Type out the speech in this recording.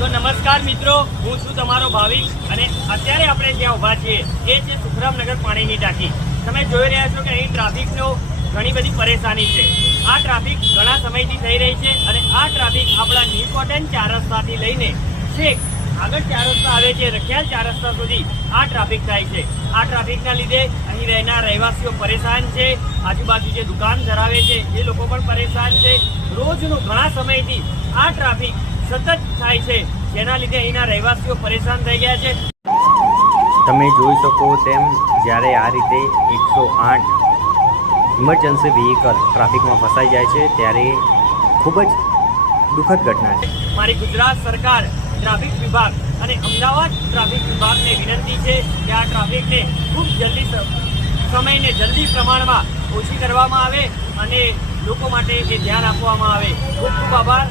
તો નમસ્કાર મિત્રો, હું છું તમારો ભાવિક અને અત્યારે આપણે જ્યાં ઊભા છીએ એ છે સુખરામનગર પાણીની ટાંકી। તમે જોઈ રહ્યા છો કે અહીં ટ્રાફિકનો ઘણી બધી પરેશાની છે। આ ટ્રાફિક ઘણા સમયથી થઈ રહી છે અને આ ટ્રાફિક આપણા ન્યૂ કોટન 4 રસ્તાથી લઈને છેક આગળ 4 રસ્તા આવે છે રખિયાલ 4 રસ્તા સુધી આ ટ્રાફિક થાય છે। આ ટ્રાફિકના લીધે અહીં રહેનાર રહેવાસીઓ પરેશાન છે, આજુબાજુ જે દુકાન ધરાવે છે એ લોકો પણ પરેશાન છે। રોજનું ઘણા સમયથી આ ટ્રાફિક સતત થાય છે, જેના લીધે અહીંના રહેવાસીઓ પરેશાન થઈ ગયા છે। તમે જોઈ શકો તેમ જ્યારે આ રીતે 108 ઇમરજન્સી વ્હીકલ ટ્રાફિકમાં ફસાઈ જાય છે ત્યારે ખૂબ જ દુઃખદ ઘટના છે। મારી ગુજરાત સરકાર, ટ્રાફિક વિભાગ અને અમદાવાદ ટ્રાફિક વિભાગને વિનંતી છે કે આ ટ્રાફિકને ખૂબ સમયને જલ્દી પ્રમાણમાં ઓછી કરવામાં આવે અને લોકો માટે એ ધ્યાન આપવામાં આવે। ખૂબ ખૂબ આભાર।